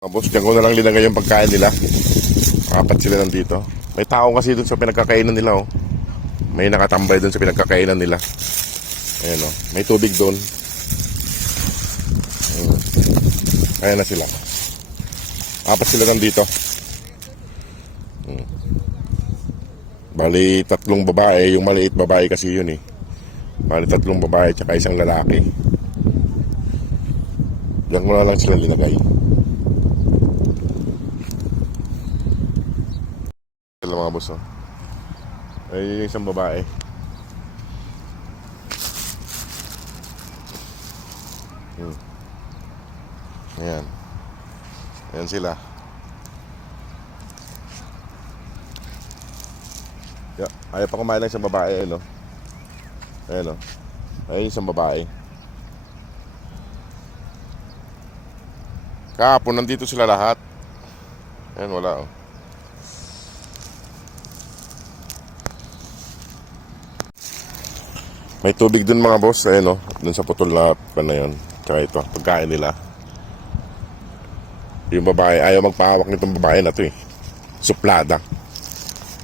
Boss, dyan ko na lang linagay yung pagkain nila. Apat sila nandito. May tao kasi dun sa pinagkakainan nila, oh. May nakatambay dun sa pinagkakainan nila. Ayan, oh. May tubig dun. Ayan na sila. Apat sila nandito. Bali, 3 babae. Yung maliit babae kasi yun, eh. Bali, 3 babae tsaka 1 lalaki. Diyan ko na lang sila linagay. Sila mga boss, oh. Ay, yung 1 babae. Ayan. Ayan sila. Ayaw pa kumain ng 1 babae, no? Ayan, no? Ayan yung 1 babae. Kahapon, nandito sila lahat. Ayan, wala, oh. May tubig dun mga boss, ayun, oh. Dun sa putol na pan na yun. Tsaka ito, pagkain nila. Yung babae, ayaw magpahawak nitong babae na to, eh. Suplada.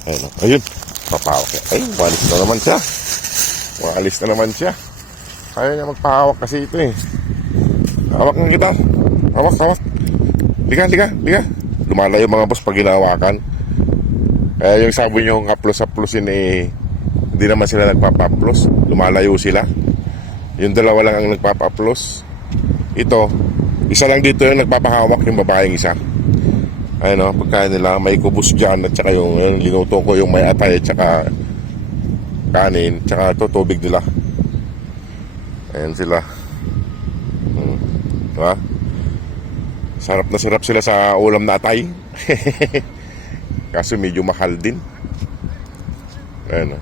Ayun, oh. Ayun, papahawak niya. Ay, walis na naman siya. Walis na naman siya. Ayaw niya magpahawak kasi ito, eh. Hawak nga kita. Hawak. Liga. Lumalayo mga boss pag ginawakan. Kaya yung sabi nyo haplos-haplosin, eh, hindi naman sila nagpapaplos. Lumalayo sila. Yung dalawa lang ang nagpapaplos. Ito, isa lang dito yung nagpapahawak, yung babaeng isa. Ayun, o, pagkain nila, may kubos dyan. At saka yung linuto ko yung may atay. At saka kanin. At saka ito, tubig nila. Ayan sila. Diba? Sarap na sarap sila sa ulam na atay. Kaso medyo mahal din. Ayan, o.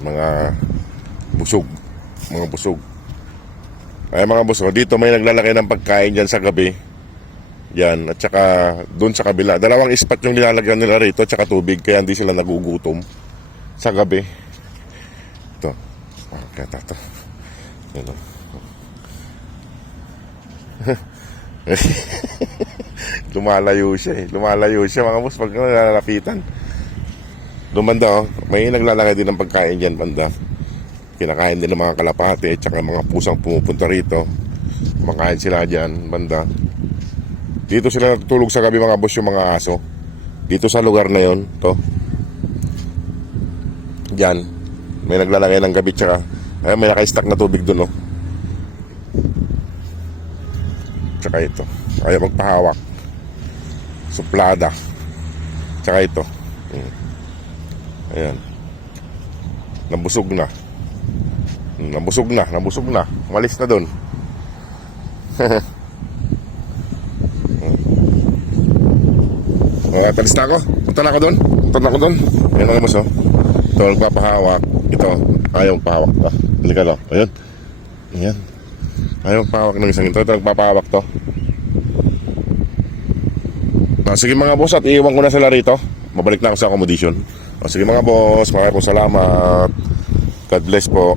Mga busog. Ay mga busog, dito may naglalagay ng pagkain dyan sa gabi. Yan, at saka doon sa kabila. 2 spot yung nilalagyan nila rito, at saka tubig, kaya hindi sila nagugutom sa gabi. Ito. Ito. Yan. Lumalayo siya mga boss pag nalalapitan. Lumanda, oh. May naglalagay din ng pagkain dyan, banda. Kinakain din ng mga kalapate at saka mga pusang pumupunta rito. Kumakain sila dyan, banda. Dito sila natutulog sa gabi mga boss, yung mga aso. Dito sa lugar na yon, to. Dyan. May naglalagay ng gabi tsaka may naka-stack na tubig dun, oh. Tsaka ito. Ayaw magpahawak. Suplada. Tsaka ito. Ayan. Nabusog na. Umalis na doon. Talis na ako. Punta na ako doon. Ayan mga boss, oh. Ito, nagpapahawak. Ito, ayaw magpahawak. Halika daw. Ayan. Ayaw magpahawak ng isang ito. Ito, nagpapahawak to. Sige mga boss, at iiwan ko na sila rito. Mabalik na ako sa accommodation. Sige mga boss, maraming salamat. God bless po.